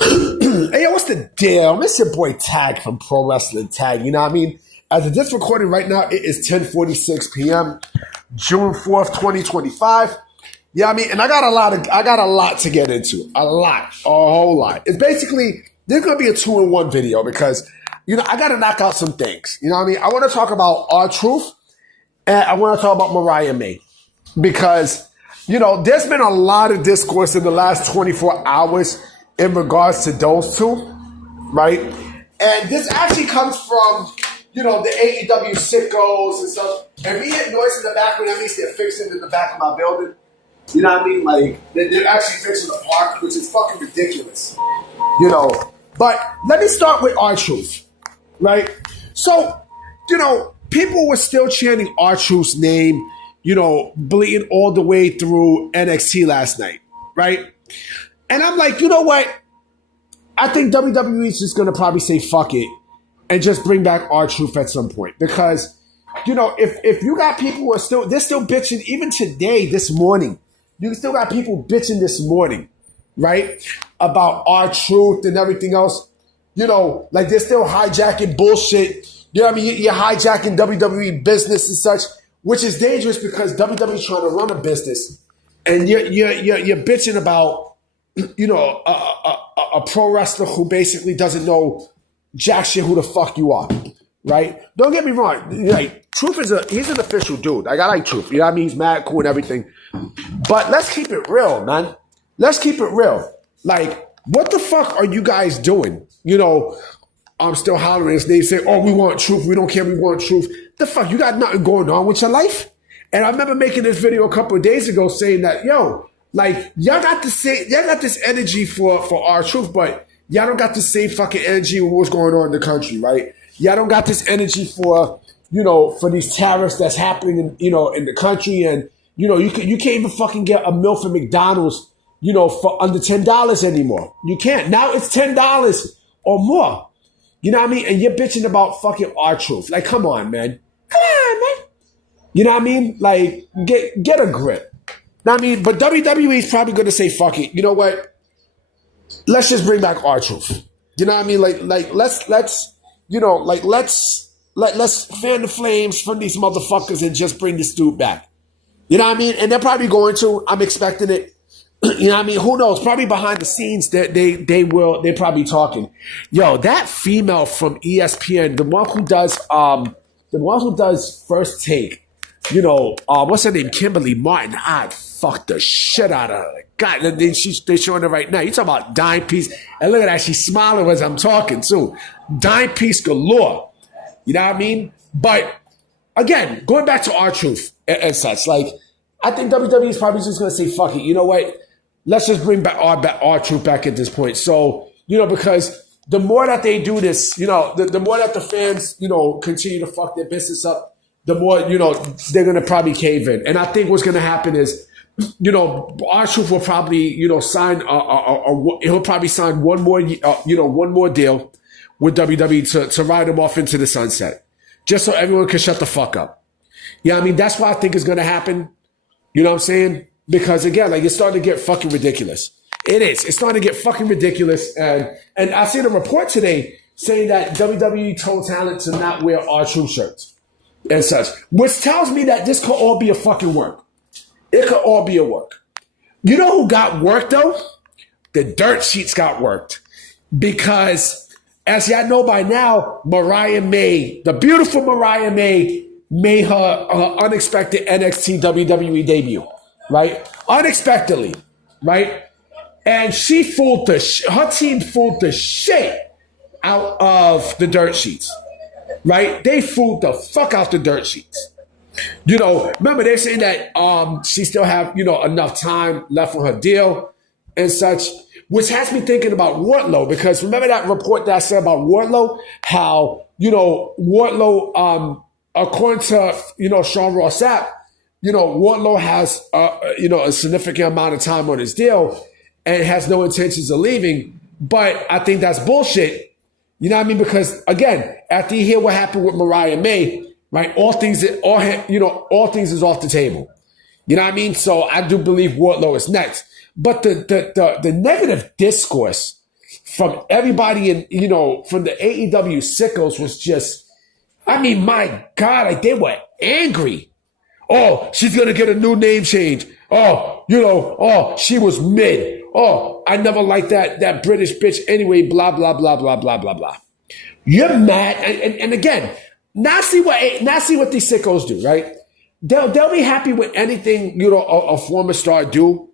Hey, yo, what's the deal? It's your boy Tag from Pro Wrestling Tag. You know what I mean? As of this recording right now, it is 10:46 p.m., June 4th, 2025. Yeah, I mean, and I got a lot to get into. A whole lot. It's basically, there's gonna be a 2-in-1 video because, I gotta knock out some things. You know what I mean? I want to talk about R-Truth and I want to talk about Mariah May because, there's been a lot of discourse in the last 24 hours in regards to those two, right? And this actually comes from, the AEW Sickos and stuff. If we hear noise in the background, that means they're fixing in the back of my building. You know what I mean? Like, they're actually fixing the park, which is fucking ridiculous. But let me start with R-Truth, right? So, people were still chanting R-Truth's name, bleeding all the way through NXT last night, right? And I'm like, you know what? I think WWE is just going to probably say fuck it and just bring back R-Truth at some point. Because, if you got people who are they're still bitching, even today, this morning, you still got people bitching this morning, right? About R-Truth and everything else. Like they're still hijacking bullshit. You know what I mean? You're hijacking WWE business and such, which is dangerous because WWE is trying to run a business. And you're bitching about, a pro wrestler who basically doesn't know jack shit who the fuck you are, right? Don't get me wrong. Like, Truth he's an official dude. Like, I like Truth. You know what I mean? He's mad cool and everything. But let's keep it real, man. Let's keep it real. Like, what the fuck are you guys doing? I'm still hollering. They say, oh, we want Truth. We don't care. We want Truth. The fuck? You got nothing going on with your life? And I remember making this video a couple of days ago saying that, like, y'all got this energy for R-Truth, but y'all don't got the same fucking energy with what's going on in the country, right? Y'all don't got this energy for, for these tariffs that's happening in the country. And, you can't even fucking get a meal from McDonald's, for under $10 anymore. You can't. Now it's $10 or more. You know what I mean? And you're bitching about fucking R-Truth. Like, come on, man. Come on, man. You know what I mean? Like, get a grip. I mean, but WWE is probably going to say, fuck it. You know what? Let's just bring back R-Truth. You know what I mean? Like let's fan the flames from these motherfuckers and just bring this dude back. You know what I mean? And they're probably going to. I'm expecting it. You know what I mean? Who knows? Probably behind the scenes, they're probably talking. Yo, that female from ESPN, the one who does First Take, what's her name? Kimberly Martin. I'd fuck the shit out of her. God, they're showing her right now. You talking about dime piece. And look at that. She's smiling as I'm talking, too. Dime piece galore. You know what I mean? But, again, going back to R-Truth and such, like, I think WWE is probably just going to say, fuck it. You know what? Let's just bring back R-Truth back at this point. So, because the more that they do this, the more that the fans, continue to fuck their business up, the more, they're going to probably cave in. And I think what's going to happen is, R-Truth will probably, sign, he'll probably sign one more deal with WWE to ride him off into the sunset, just so everyone can shut the fuck up. Yeah, I mean, that's what I think is going to happen. You know what I'm saying? Because again, like, it's starting to get fucking ridiculous. It is. It's starting to get fucking ridiculous. And I seen a report today saying that WWE told talent to not wear R-Truth shirts and such, which tells me that this could all be a fucking work. It could all be a work. You know who got worked, though? The dirt sheets got worked. Because, as y'all know by now, Mariah May, the beautiful Mariah May, made her unexpected NXT WWE debut, right? Unexpectedly, right? And she her team fooled the shit out of the dirt sheets, right? They fooled the fuck out the dirt sheets. Remember they're saying that she still have, enough time left on her deal and such, which has me thinking about Wardlow, because remember that report that I said about Wardlow, how, Wardlow, according to, Sean Ross Sapp, Wardlow has, a significant amount of time on his deal and has no intentions of leaving. But I think that's bullshit. You know what I mean? Because again, after you hear what happened with Mariah May, right? All things is off the table. You know what I mean? So I do believe Wardlow is next. But the negative discourse from everybody from the AEW Sickos was just, I mean, my God, like they were angry. Oh, she's going to get a new name change. Oh, she was mid. Oh, I never liked that British bitch anyway, blah, blah, blah, blah, blah, blah, blah. You're mad. And again, now see what these sickos do, right? They'll be happy with anything, a former star do,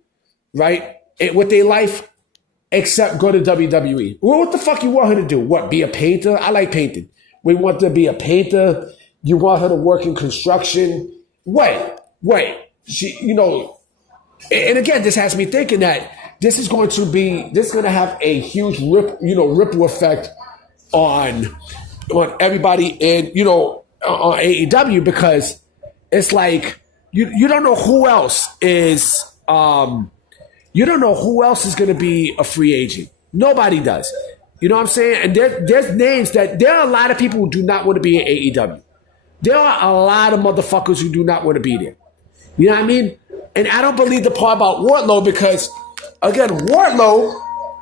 right? With their life, except go to WWE. Well, what the fuck you want her to do? What, be a painter? I like painting. We want her to be a painter. You want her to work in construction. Wait. She, and again, this has me thinking that this is going to have a huge ripple effect on everybody in, on AEW, because it's like, you don't know who else is, you don't know who else is going to be a free agent. Nobody does. You know what I'm saying? And there's names there are a lot of people who do not want to be in AEW. There are a lot of motherfuckers who do not want to be there. You know what I mean? And I don't believe the part about Wardlow because, again, Wardlow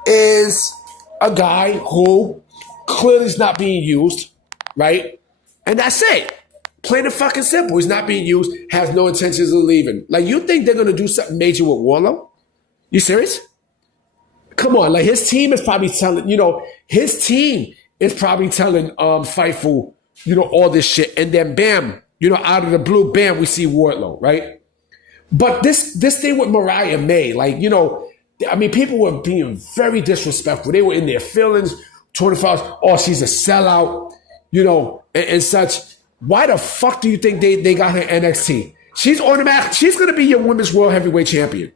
is a guy who clearly is not being used, right? And that's it. Plain and fucking simple. He's not being used, has no intentions of leaving. Like, you think they're going to do something major with Wardlow? You serious? Come on. Like, his team is probably telling, Fightful, all this shit. And then bam, out of the blue, bam, we see Wardlow, right? But this thing with Mariah May, like, people were being very disrespectful. They were in their feelings, 24 hours, oh, she's a sellout, and such. Why the fuck do you think they got her NXT? She's automatic. She's going to be your women's world heavyweight champion.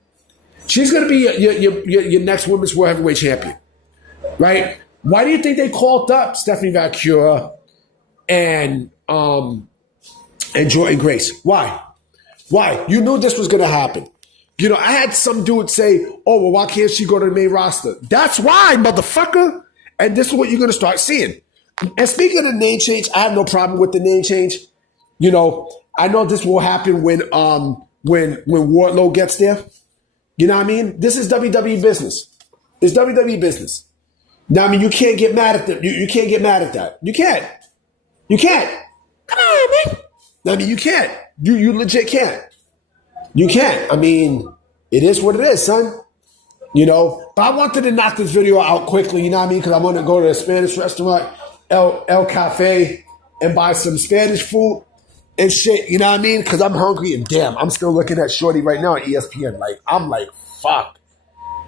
She's going to be your next women's world heavyweight champion, right? Why do you think they called up Stephanie Valkyria and Jordan Grace? Why? You knew this was going to happen. I had some dude say, oh, well, why can't she go to the main roster? That's why, motherfucker. And this is what you're going to start seeing. And speaking of the name change, I have no problem with the name change. I know this will happen when Wardlow gets there. You know what I mean? This is WWE business. It's WWE business. Now, I mean, you can't get mad at them. You can't get mad at that. You can't. Come on, man. I mean, you can't. You legit can't. You can't. I mean, it is what it is, son. But I wanted to knock this video out quickly, you know what I mean? Because I want to go to a Spanish restaurant, El Cafe, and buy some Spanish food and shit, you know what I mean? Because I'm hungry and damn, I'm still looking at Shorty right now on ESPN. Like, I'm like, fuck.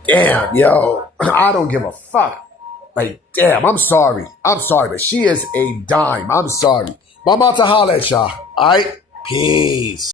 Damn, yo. I don't give a fuck. Like, damn, I'm sorry. But she is a dime. I'm sorry. But I'm about to holler at y'all. All right? Peace.